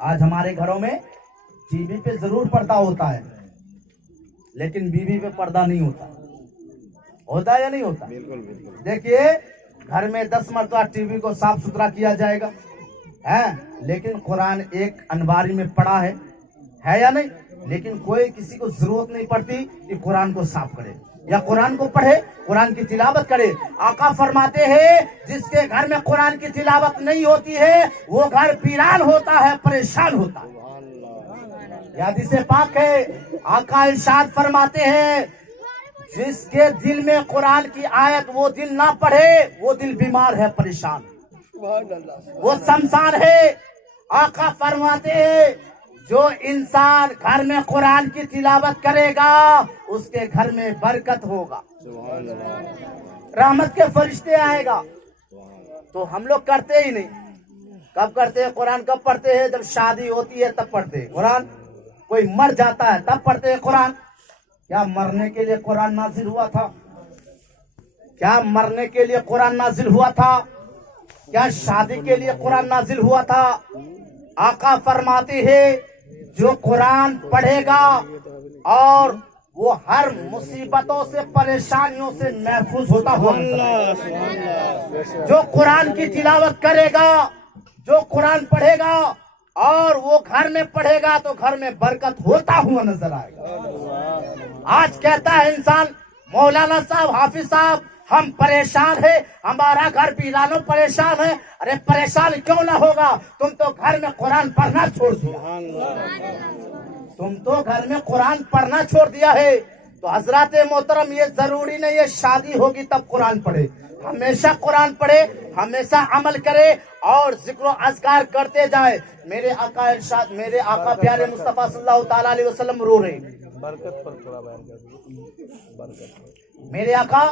آج ہمارے گھروں میں ٹی وی پہ ضرور پردہ ہوتا ہے لیکن بیوی پہ پردہ نہیں ہوتا. ہوتا ہے یا نہیں ہوتا؟ دیکھیے گھر میں 10 مرتبہ ٹی وی کو صاف ستھرا کیا جائے گا لیکن قرآن ایک انباری میں پڑا ہے یا نہیں؟ لیکن کوئی کسی کو ضرورت نہیں پڑتی کہ قرآن کو صاف کرے یا قرآن کو پڑھے, قرآن کی تلاوت کرے. آقا فرماتے ہیں جس کے گھر میں قرآن کی تلاوت نہیں ہوتی ہے وہ گھر ویران ہوتا ہے, پریشان ہوتا ہے. یہ حدیث پاک ہے. آقا ارشاد فرماتے ہیں جس کے دل میں قرآن کی آیت وہ دل نہ پڑھے وہ دل بیمار ہے, پریشان, وہ سمسان ہے. آقا فرماتے ہیں جو انسان گھر میں قرآن کی تلاوت کرے گا اس کے گھر میں برکت ہوگا, رحمت کے فرشتے آئے گا. تو ہم لوگ کرتے ہی نہیں. کب کرتے ہیں قرآن؟ کب پڑھتے ہیں؟ جب شادی ہوتی ہے تب پڑھتے ہیں قرآن. کوئی مر جاتا ہے تب پڑھتے ہیں قرآن. کیا مرنے کے لیے قرآن نازل ہوا تھا؟ کیا مرنے کے لیے قرآن نازل ہوا تھا؟ کیا شادی کے لیے قرآن نازل ہوا تھا؟ آقا فرماتے ہیں جو قرآن پڑھے گا اور وہ ہر مصیبتوں سے پریشانیوں سے محفوظ ہوتا ہوا, جو قرآن کی تلاوت کرے گا, جو قرآن پڑھے گا اور وہ گھر میں پڑھے گا تو گھر میں برکت ہوتا ہوا نظر آئے گا. آج کہتا ہے انسان مولانا صاحب, حافظ صاحب ہم پریشان ہیں, ہمارا گھر ویرانوں پریشان ہے. ارے پریشان کیوں نہ ہوگا؟ تم تو گھر میں قرآن پڑھنا چھوڑ دیا, تم تو گھر میں قرآن پڑھنا چھوڑ دیا ہے. تو حضرات محترم یہ ضروری نہیں ہے شادی ہوگی تب قرآن پڑھے, ہمیشہ قرآن پڑھے, ہمیشہ عمل کرے اور ذکر و اذکار کرتے جائے. میرے آقا ارشاد, میرے آقا پیارے مصطفیٰ صلی اللہ تعالی علیہ وسلم رو رہے, برکت پر تھوڑا بیان کر دیجیے. میرے آقا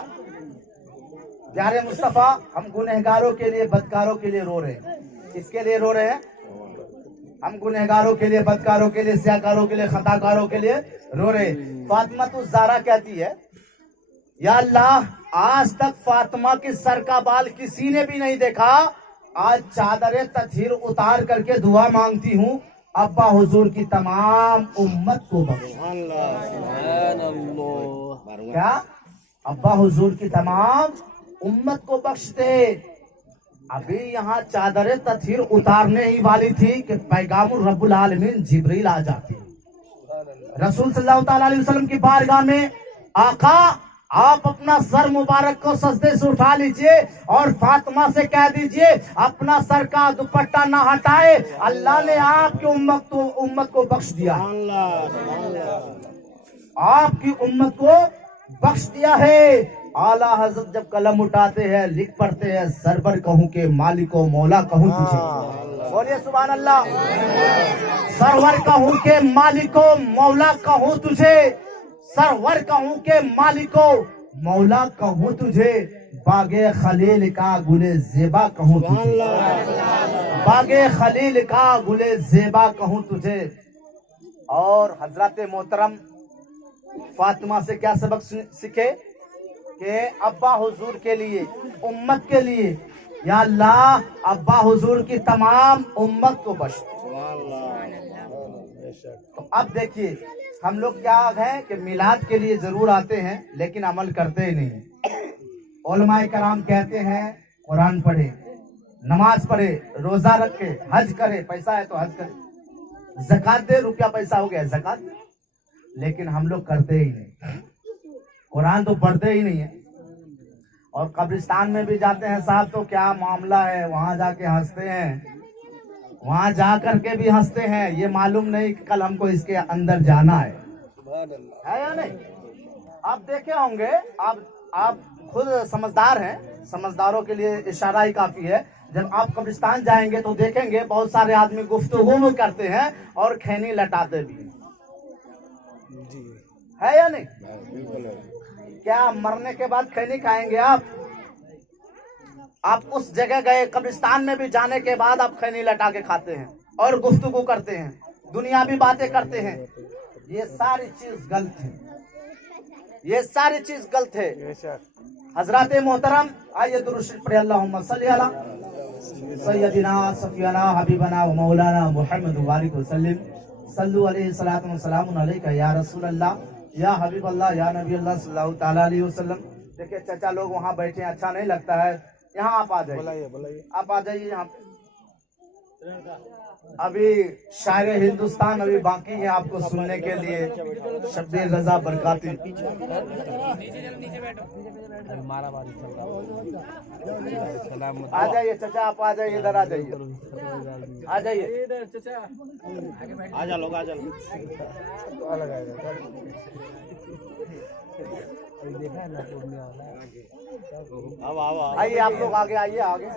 پیارے مصطفیٰ ہم گنہگاروں کے لیے, بدکاروں کے لیے رو رہے ہیں. کس کے لیے رو رہے ہیں؟ ہم گنہگاروں کے لیے, بدکاروں کے لیے, سیاکاروں کے لیے, خطاکاروں کے لیے رو رہے ہیں. فاطمہ الزہرا کہتی ہے یا اللہ آج تک فاطمہ کی سر کا بال کسی نے بھی نہیں دیکھا, آج چادر تطہیر اتار کر کے دعا مانگتی ہوں ابا حضور کی تمام امت کو بخش. کیا ابا حضور کی تمام امت کو بخش دے. ابھی یہاں چادر تطہیر اتارنے ہی والی تھی کہ پیغام رب العالمین جبریل آ جاتے. رسول صلی اللہ تعالی علیہ وسلم کی بارگاہ میں آقا آپ اپنا سر مبارک کو سجدے سے اٹھا لیجئے اور فاطمہ سے کہہ دیجئے اپنا سر کا دوپٹہ نہ ہٹائے, اللہ نے آپ کی امت کو بخش دیا, آپ کی امت کو بخش دیا ہے. اعلیٰ حضرت جب قلم اٹھاتے ہیں لکھ پڑھتے ہیں سرور کہوں کہ مالک و مولا کہوں تجھے. بولیے سبحان اللہ. سرور کہوں کہ مالک و مولا کہوں تجھے, سرور کہوں کہ مالک و مولا کہوں تجھے, باغ خلیل کا گل زیبا کہوں تجھے, باغ خلیل کا گل زیبا کہوں تجھے. اور حضرات محترم فاطمہ سے کیا سبق سیکھے کہ ابا حضور کے لیے, امت کے لیے یا اللہ ابا حضور کی تمام امت کو بخش. تو اب دیکھیے ہم لوگ کیا ہے کہ میلاد کے لیے ضرور آتے ہیں لیکن عمل کرتے ہی نہیں. علماء کرام کہتے ہیں قرآن پڑھے, نماز پڑھے, روزہ رکھے, حج کرے, پیسہ ہے تو حج کرے, زکات دے, روپیہ پیسہ ہو گیا زکات, لیکن ہم لوگ کرتے ہی نہیں. قرآن تو پڑھتے ہی نہیں ہے. اور قبرستان میں بھی جاتے ہیں صاحب تو کیا معاملہ ہے, وہاں جا کے ہنستے ہیں, وہاں جا کر کے بھی ہنستے ہیں. یہ معلوم نہیں کہ کل ہم کو اس کے اندر جانا ہے یا نہیں. آپ دیکھے ہوں گے, آپ خود سمجھدار ہیں, سمجھداروں کے لیے اشارہ ہی کافی ہے. جب آپ قبرستان جائیں گے تو دیکھیں گے بہت سارے آدمی گفتگو کرتے ہیں اور کھینی لٹاتے بھی ہے یا نہیں. کیا مرنے کے بعد کھینی کھائیں گے آپ؟ آپ اس جگہ گئے, قبرستان میں بھی جانے کے بعد آپ کھینی لٹا کے کھاتے ہیں اور گفتگو کرتے ہیں, دنیاوی باتیں کرتے ہیں. یہ ساری چیز غلط ہے, یہ ساری چیز غلط ہے. حضرات محترم آئیے درود شریف پڑھیں, اللہم صلی علی सय्यदिना सफियाना हबीबना व मौलाना मुहम्मद बारिक वसल्लम सल्लु अलैहि सलातु व सलामुन अलैका या रसूल अल्लाह या हबीब अल्लाह या नबी अल्लाह सल्लल्लाहु ताला अलैहि वसल्लम। देखिए चाचा लोग वहाँ बैठे हैं, अच्छा नहीं लगता है, यहाँ आप आ जाइए, बुलाइए आप आ जाइए यहाँ पे। अभी शायर हिंदुस्तान अभी बाकी है आपको सुनने के लिए। शब्बीर रजा बरकाती मारा मारी चल रहा सलाम आ जाइए चाचा, आप आ जाइए, इधर आ जाइए, आ जाइए, आ जा लोग, आ जा अलग आएगा देखा है ना पूर्णिया वाला। अब आइए आप लोग आगे आइए, आगे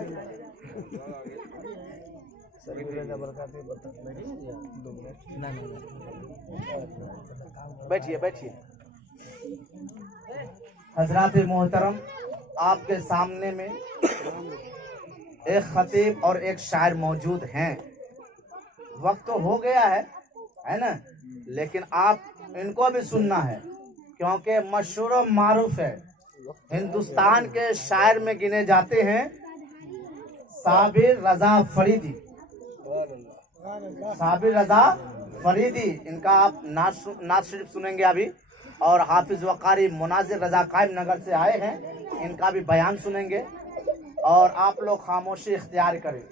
बैठिए बैठिए। हजरात मोहतरम, आपके सामने में एक खतीब और एक शायर मौजूद हैं। वक्त तो हो गया है ना, लेकिन आप इनको भी सुनना है क्योंकि मशहूर और मारूफ है। हिंदुस्तान के शायर में गिने जाते हैं साबिर रजा फरीदी। साबिर रजा फरीदी, इनका आप नात शरीफ सुनेंगे अभी। और हाफिज वकारी मुनाजिर रजा कायम नगर से आए हैं, इनका भी बयान सुनेंगे। और आप लोग खामोशी इख्तियार करें,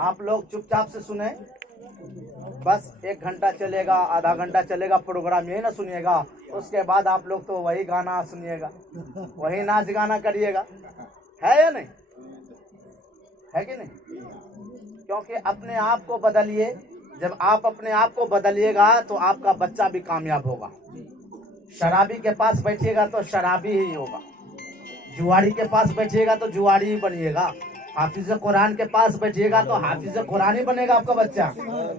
आप लोग चुपचाप से सुने। बस 1 घंटा चलेगा, आधा घंटा चलेगा प्रोग्राम, यही ना सुनिएगा। उसके बाद आप लोग तो वही गाना सुनिएगा, वही नाच गाना करिएगा, है या नहीं, है कि नहीं? क्योंकि अपने आप को बदलिए। जब आप अपने आप को बदलिएगा तो आपका बच्चा भी कामयाब होगा। शराबी के पास बैठिएगा तो शराबी ही होगा, जुआरी के पास बैठिएगा तो जुआरी ही बनिएगा, हाफिज कुरान के पास बैठिएगा तो हाफिज कुरान ही बनेगा आपका बच्चा,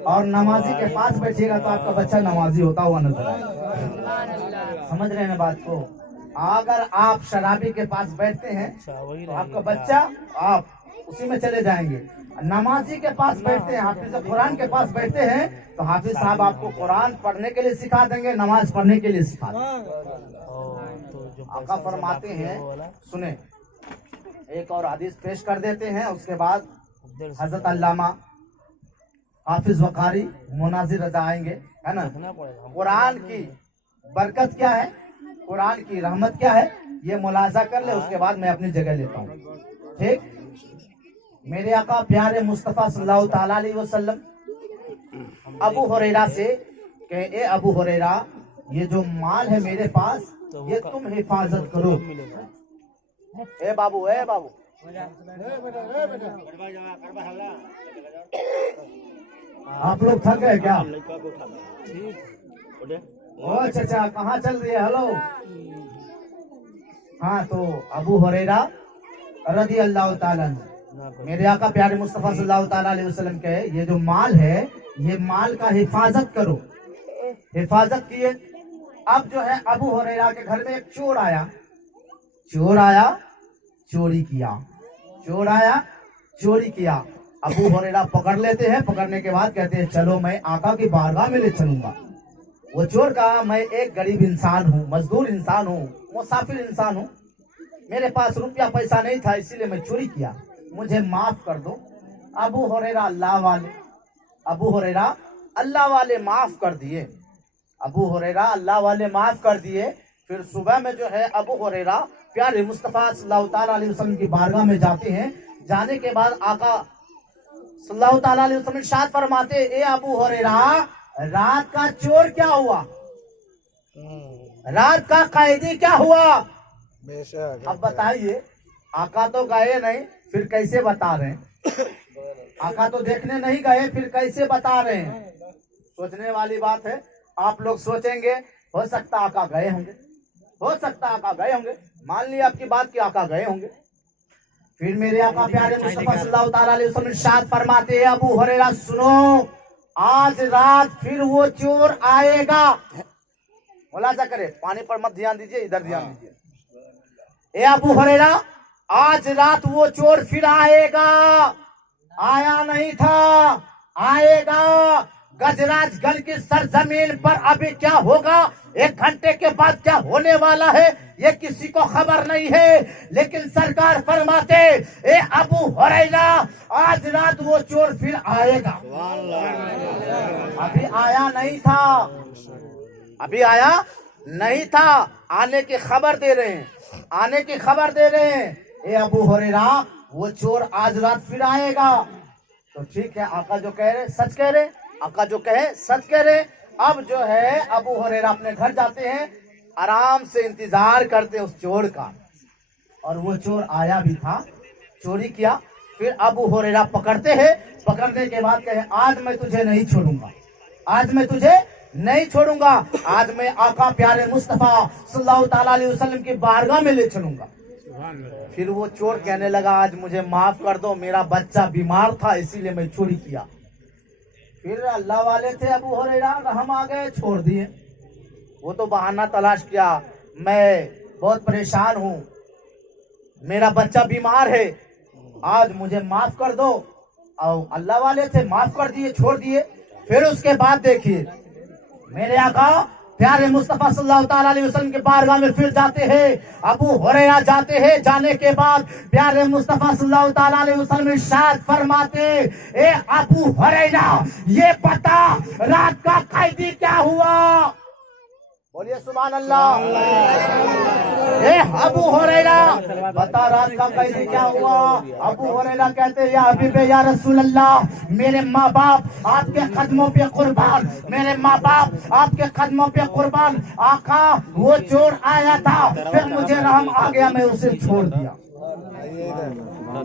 और नमाजी के पास बैठिएगा तो आपका बच्चा नमाजी होता हुआ नजर आएगा। समझ रहे हैं बात को? अगर आप शराबी के पास बैठते हैं तो आपका बच्चा आप उसी में चले जाएंगे। नमाजी के पास बैठते हैं, हाफिज कुरान के पास बैठते हैं तो हाफिज साहब आपको कुरान पढ़ने के लिए सिखा देंगे, नमाज पढ़ने के लिए सिखा देंगे। आका फरमाते हैं, सुने, एक और हदीस पेश कर देते हैं, उसके बाद हजरत अल्लामा हाफिज वकारी मुनाजिर रजा आएंगे, है ना। कुरान की बरकत क्या है, कुरान की रहमत क्या है, ये मुलाजा कर ले, उसके बाद मैं अपनी जगह लेता हूँ। ठीक, मेरे आका प्यारे मुस्तफा सल्लल्लाहु ताला अलैहि वसल्लम अबू हुरैरा से कहे, ए अबू हुरैरा, ये जो माल है मेरे पास, ये तुम हिफाजत करो। ए बाबू, ए बाबू, आप लोग थक गए क्या? ओ चाचा, कहाँ चल रही है? हेलो। हाँ, तो अबू हुरैरा रज़ी अल्लाह ताला अन्हु, मेरे आका प्यारे मुस्तफा सल्लल्लाहु ताला अलैहि वसल्लम कहे, ये जो माल है, ये माल का हिफाजत करो। हिफाजत किए। अब जो है अबू हुरैरा के घर में एक चोर आया, चोरी किया, चोर आया, चोरी किया। अबू हुरैरा पकड़ लेते हैं, पकड़ने के बाद कहते हैं, चलो मैं आका की बारगाह में ले चलूंगा। वो चोर कहा, मैं एक गरीब इंसान हूँ, मजदूर इंसान हूँ, मुसाफिर इंसान हूँ, मेरे पास रुपया पैसा नहीं था, इसीलिए मैं चोरी किया, मुझे माफ कर दो। अबू हुरैरा अल्लाह वाले, अबू हुरैरा अल्लाह वाले माफ कर दिए, अबू हुरैरा अल्लाह वाले माफ कर दिए। फिर सुबह में जो है अबू हुरैरा प्यारे मुस्तफा सल्लल्लाहु ताला अलैहि वसल्लम की बारगाह में जाते हैं। जाने के बाद आका सल्लल्लाहु ताला अलैहि वसल्लम इरशाद फरमाते, ए अबू हुरैरा, रात का चोर क्या हुआ, रात का कैदी क्या हुआ? अब बताइए, आका तो गए नहीं, फिर कैसे बता रहे हैं? आका तो देखने नहीं गए, फिर कैसे बता रहे हैं? सोचने वाली बात है। आप लोग सोचेंगे हो सकता आका गए होंगे, हो सकता आका गए होंगे, मान लिया आपकी बात कि आका गए होंगे। फिर मेरे आका प्यारे मुस्तफा सल्लल्लाहु ताला अलैहि वसल्लम इरशाद फरमाते हैं, अबू हुरैरा सुनो, आज रात फिर वो चोर आएगा। मुलाजा करे, पानी पर मत ध्यान दीजिए, इधर ध्यान दीजिए। ए अबू हुरैरा, आज रात वो चोर फिर आएगा, आया नहीं था, आएगा। गजराज गढ़ की सरजमीन पर अभी क्या होगा, 1 घंटे के बाद क्या होने वाला है, ये किसी को खबर नहीं है। लेकिन सरकार फरमाते ए अबू हुरैरा, आज रात वो चोर फिर आएगा। अभी आया नहीं था, अभी आया नहीं था, आने की खबर दे रहे हैं, आने की खबर दे रहे हैं। ए अबू हुरैरा, वो चोर आज रात फिर आएगा। तो ठीक है, आका जो कह रहे सच कह रहे, आका जो कहे सच कह रहे। अब जो है अबू हुरैरा अपने घर जाते हैं, आराम से इंतजार करते उस चोर का। और वो चोर आया भी था, चोरी किया। फिर अबू हुरैरा पकड़ते हैं, पकड़ने के बाद कहे आज मैं तुझे नहीं छोड़ूंगा, आज मैं तुझे नहीं छोड़ूंगा, आज मैं आका प्यारे मुस्तफा सल्लल्लाहु ताला अलैहि वसल्लम की बारगाह में ले चलूंगा। फिर वो चोर कहने लगा आज मुझे माफ कर दो, मेरा बच्चा बीमार था इसीलिए मैं चोरी किया। फिर अल्लाह वाले थे अबू हुरैरा, हम आ गए, छोड़ दिए। वो तो बहाना तलाश किया, मैं बहुत परेशान हूँ, मेरा बच्चा बीमार है, आज मुझे माफ कर दो। और अल्लाह वाले थे, माफ कर दिए, छोड़ दिए। फिर उसके बाद देखिए मेरे आका प्यारे मुस्तफा सल्लल्लाहु ताला अलैहि वसल्लम के बारगाह में फिर जाते हैं, अबू हुरैरा जाते हैं। जाने के बाद प्यारे मुस्तफा सल्लल्लाहु ताला अलैहि वसल्लम इरशाद फरमाते, ए अबू हुरैरा, ये बता रात का कैदी क्या हुआ? बोलिए सुभान अल्लाह। ए अबू हुरैरा, बता रात का कैदी क्या हुआ? अबू हुरैरा कहते या हबीबे या रसूल अल्लाह, मेरे माँ बाप आपके कदमों पे कुर्बान, मेरे माँ बाप आपके कदमों पे कुर्बान। आका वो चोर आया था, फिर मुझे रहम आ गया, मैं उसे छोड़ दिया,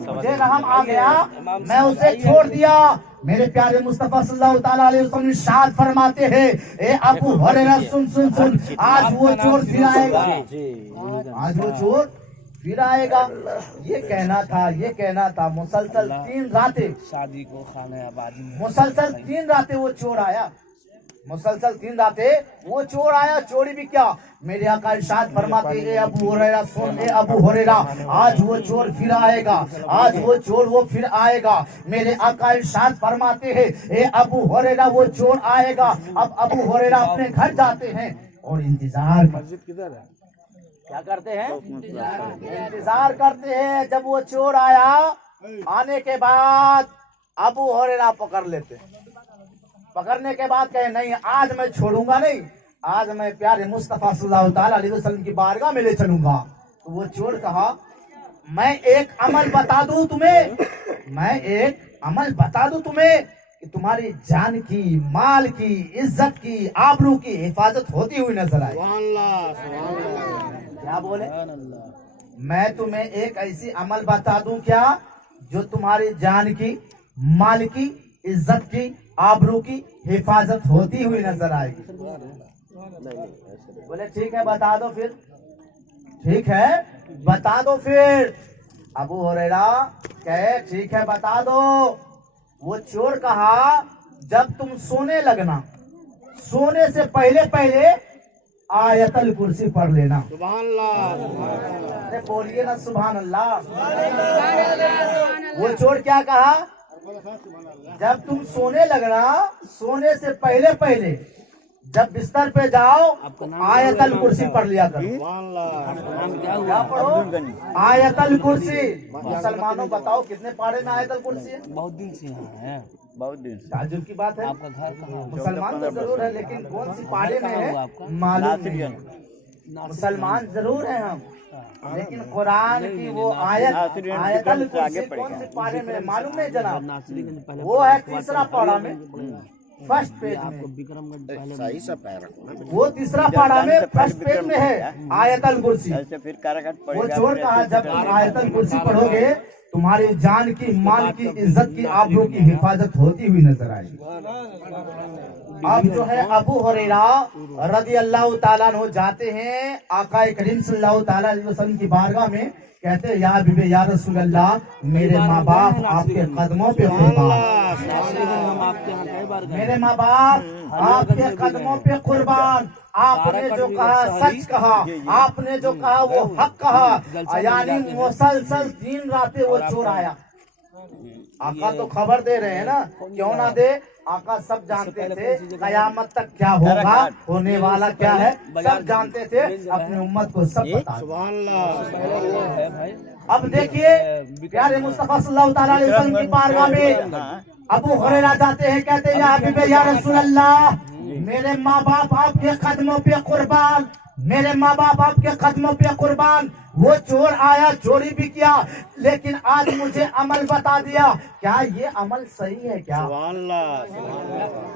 मुझे रहम आ गया, मैं उसे छोड़ दिया। मेरे प्यारे मुस्तफा सल्लल्लाहु ताला अलैहि वसल्लम इरशाद फरमाते हैं, ए अबू हुरैरा सुन सुन सुन, आज वो चोर फिर आएगा, आज वो चोर फिर आएगा। ये कहना था, ये कहना था। मुसलसल 3 रातें शादी को खाने आबादी में, मुसलसल 3 रातें वो चोर आया, मुसलसल 3 रातें वो चोर आया। चोरी भी क्या, मेरे आका इरशाद फरमाते हैं अबू हुरैरा सुन, ए अबू हुरैरा, आज वो चोर फिर आएगा, आज वो चोर वो फिर आएगा। मेरे आका इरशाद फरमाते हैं ए अबू हुरैरा, वो चोर आएगा। अब अबू हुरैरा अपने घर जाते हैं और इंतजार, मस्जिद किधर है? क्या करते हैं, इंतजार करते हैं। जब वो चोर आया, आने के बाद अबू हुरैरा पकड़ लेते हैं। पकड़ने के बाद कहे नहीं आज मैं छोड़ूंगा नहीं, आज मैं प्यारे मुस्तफा सल्लल्लाहु ताला अलैहि वसल्लम की बारगाह में ले चलूंगा। तो वो चोर कहा मैं एक अमल बता दूं तुम्हें, मैं एक अमल बता दूं तुम्हें कि तुम्हारी जान की, माल की, इज्जत की, आबरू की हिफाजत होती हुई नजर आए। क्या बोले, मैं तुम्हें एक ऐसी अमल बता दूं क्या जो तुम्हारी जान की, माल की, इज्जत की, आबरू की हिफाजत होती हुई नजर आएगी। बोले ठीक है बता दो फिर, ठीक है बता दो फिर। अबू हुरैरा कहे ठीक है बता दो। वो चोर कहा जब तुम सोने लगना, सोने से पहले पहले आयतल कुर्सी पढ़ लेना। सुभान अल्लाह। अरे बोलिए ना सुभान अल्लाह। वो चोर क्या कहा, जब तुम सोने लगना, सोने से पहले पहले जब बिस्तर पे जाओ आयतल कुर्सी पढ़ लिया करो। क्या पढ़ो, आयतल कुर्सी। मुसलमानों बताओ कितने पारे में आयतल कुर्सी है? बहुत दिन से यहाँ है, बहुत दिन से। ताजुब की बात है, आपका घर कहाँ? मुसलमान तो जरूर है लेकिन कौन सी पारे में है मालूम नहीं है। मुसलमान जरूर है हम, लेकिन कुरान की वो आयतल कुर्सी कौन सी पारे में मालूम नहीं जनाब। वो है 3रा पारा में, फर्स्ट पेज में। विक्रमगढ़ सही से पैर रखो। वो 3रा पारा में फर्स्ट पेज में है आयतल कुर्सी। फिर काराकाट वो चोर कहा जब तुम आयतल कुर्सी पढ़ोगे तुम्हारी जान की, माल की, इज्जत की, आबरू की हिफाजत होती हुई नजर आएगी। अब जो है अबू हुरैरा रज़ी अल्लाह ताला अन्हु जाते हैं आका करीम सल्लल्लाहु ताला अलैहि वसल्लम की बारगाह में, कहते हैं या हबीबे या रसूल अल्लाह, मेरे माँ बाप आपके कदमों पे कुर्बान, मेरे माँ बाप आपके कदमों पे कुर्बान। आपने जो कहा सच कहा, आपने जो कहा वो हक कहा। यानी मुसलसल 3 रातें वो चोर आया। आका तो खबर दे रहे हैं ना, क्यों ना दे, آقا سب جانتے تھے قیامت تک کیا ہوگا, ہونے والا کیا ہے, سب جانتے تھے, اپنی امت کو سب پتا. سبحان اللہ. اب دیکھیے پیارے مصطفیٰ صلی اللہ تعالیٰ علیہ وسلم کی بارگاہ میں ابو ہریرہ جاتے ہیں, کہتے ہیں یا حبیب یا رسول اللہ, میرے ماں باپ آپ کے قدموں پہ قربان, میرے ماں باپ آپ کے قدموں پہ قربان. وہ چور آیا, چوری بھی کیا, لیکن آج مجھے عمل بتا دیا, کیا یہ عمل صحیح ہے؟ کیا سبحان اللہ.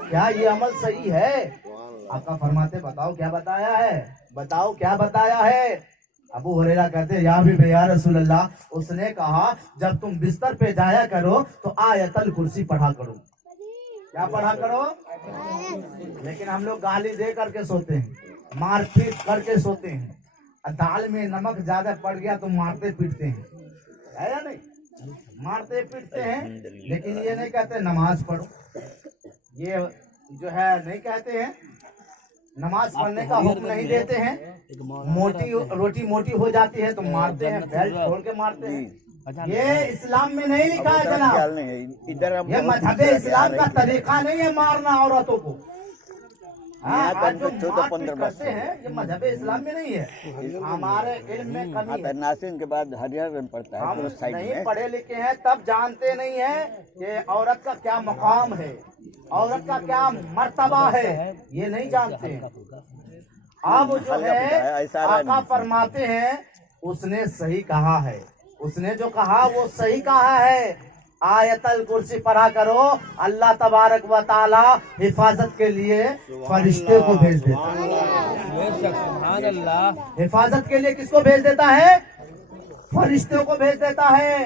کیا یہ عمل صحیح ہے؟ آقا فرماتے بتاؤ کیا بتایا ہے, بتاؤ کیا بتایا ہے. ابو ہریرہ کہتے یا حبیب یا رسول اللہ, اس نے کہا جب تم بستر پہ جایا کرو تو آیت الکرسی پڑھا کرو. کیا پڑھا کرو؟ لیکن ہم لوگ گالی دے کر کے سوتے ہیں, مار پیٹ کر کے سوتے ہیں, دال میں نمک زیادہ پڑ گیا تو مارتے پیٹتے ہیں, ہے یا نہیں؟ مارتے پیٹتے ہیں, لیکن یہ نہیں کہتے نماز پڑھو. یہ جو ہے نہیں کہتے ہیں, نماز پڑھنے کا حکم نہیں دیتے ہیں. موٹی روٹی موٹی ہو جاتی ہے تو مارتے ہیں, بیلٹ کھول کے مارتے ہیں. یہ اسلام میں نہیں لکھا ہے جناب, یہ مذہب اسلام کا طریقہ نہیں ہے مارنا عورتوں کو. آج جو مار پیٹ کرتے ہیں یہ مذہب اسلام میں نہیں ہے, ہمارے علم میں کمی ہے. ناسین کے بعد ہریرہ پڑتا ہے. ہم نہیں پڑھے لکھے ہیں, تب جانتے نہیں ہیں کہ عورت کا کیا مقام ہے, عورت کا کیا مرتبہ ہے, یہ نہیں جانتے ہیں. اب جو ہے آقا فرماتے ہیں اس نے صحیح کہا ہے, اس نے جو کہا وہ صحیح کہا ہے. آیت الکرسی پڑھا کرو, اللہ تبارک و تعالی حفاظت کے لیے فرشتے کو بھیج دیتا ہے. حفاظت کے لیے کس کو بھیج دیتا ہے؟ فرشتے کو بھیج دیتا ہے.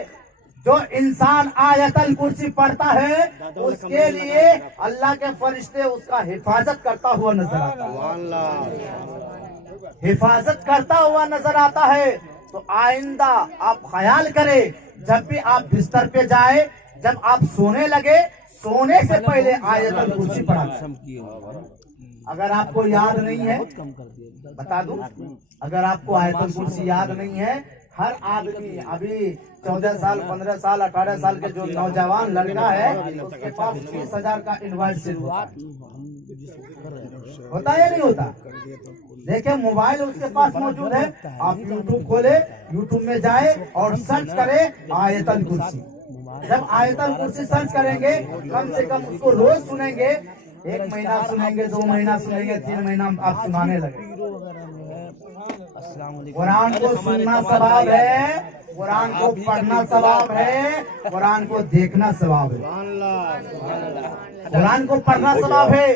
جو انسان آیت الکرسی پڑھتا ہے اس کے لیے اللہ کے فرشتے اس کا حفاظت کرتا ہوا نظر آتا ہے, حفاظت کرتا ہوا نظر آتا ہے. تو آئندہ آپ خیال کریں, جب بھی آپ بستر پہ جائے, جب آپ سونے لگے, سونے سے پہلے آیت الکرسی پڑھا. اگر آپ کو یاد نہیں ہے بتا دوں, اگر آپ کو آیت الکرسی یاد نہیں ہے, ہر آدمی ابھی 14 سال 15 سال 18 سال کے جو نوجوان لڑکا ہے اس کے پاس 20,000 کا انوائٹ ہوتا ہے یا نہیں ہوتا؟ دیکھیں موبائل اس کے پاس موجود ہے, آپ یوٹیوب کھولے, یوٹیوب میں جائے اور سرچ کرے آیت الکرسی. جب آیت الکرسی سرچ کریں گے, کم سے کم اس کو روز سنیں گے, 1 مہینہ سنیں گے, 2 مہینہ سنیں گے, 3 مہینہ آپ سنانے لگے. قرآن کو سننا ثواب ہے, قرآن کو پڑھنا ثواب ہے, قرآن کو دیکھنا ثواب ہے. قرآن کو پڑھنا ثواب ہے,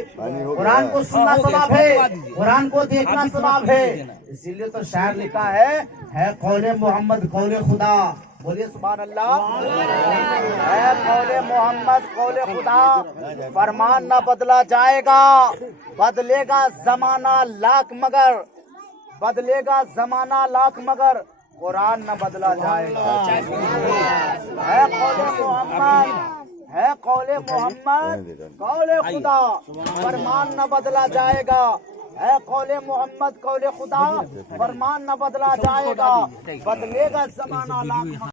قرآن کو سننا ثواب ہے, قرآن کو دیکھنا ثواب ہے. اسی لیے تو شاعر لکھا ہے قول محمد قول خدا. بولیے سبحان اللہ. ہے قول محمد قول خدا, فرمان نہ بدلا جائے گا, بدلے گا زمانہ لاکھ مگر, بدلے گا زمانہ لاکھ مگر قرآن نہ بدلا جائے گا. ہے قول محمد, ہے قول محمد قول خدا, فرمان نہ بدلا جائے گا. ہے قول محمد قول خدا, فرمان نہ بدلا جائے گا, بدلے گا زمانہ لاکھ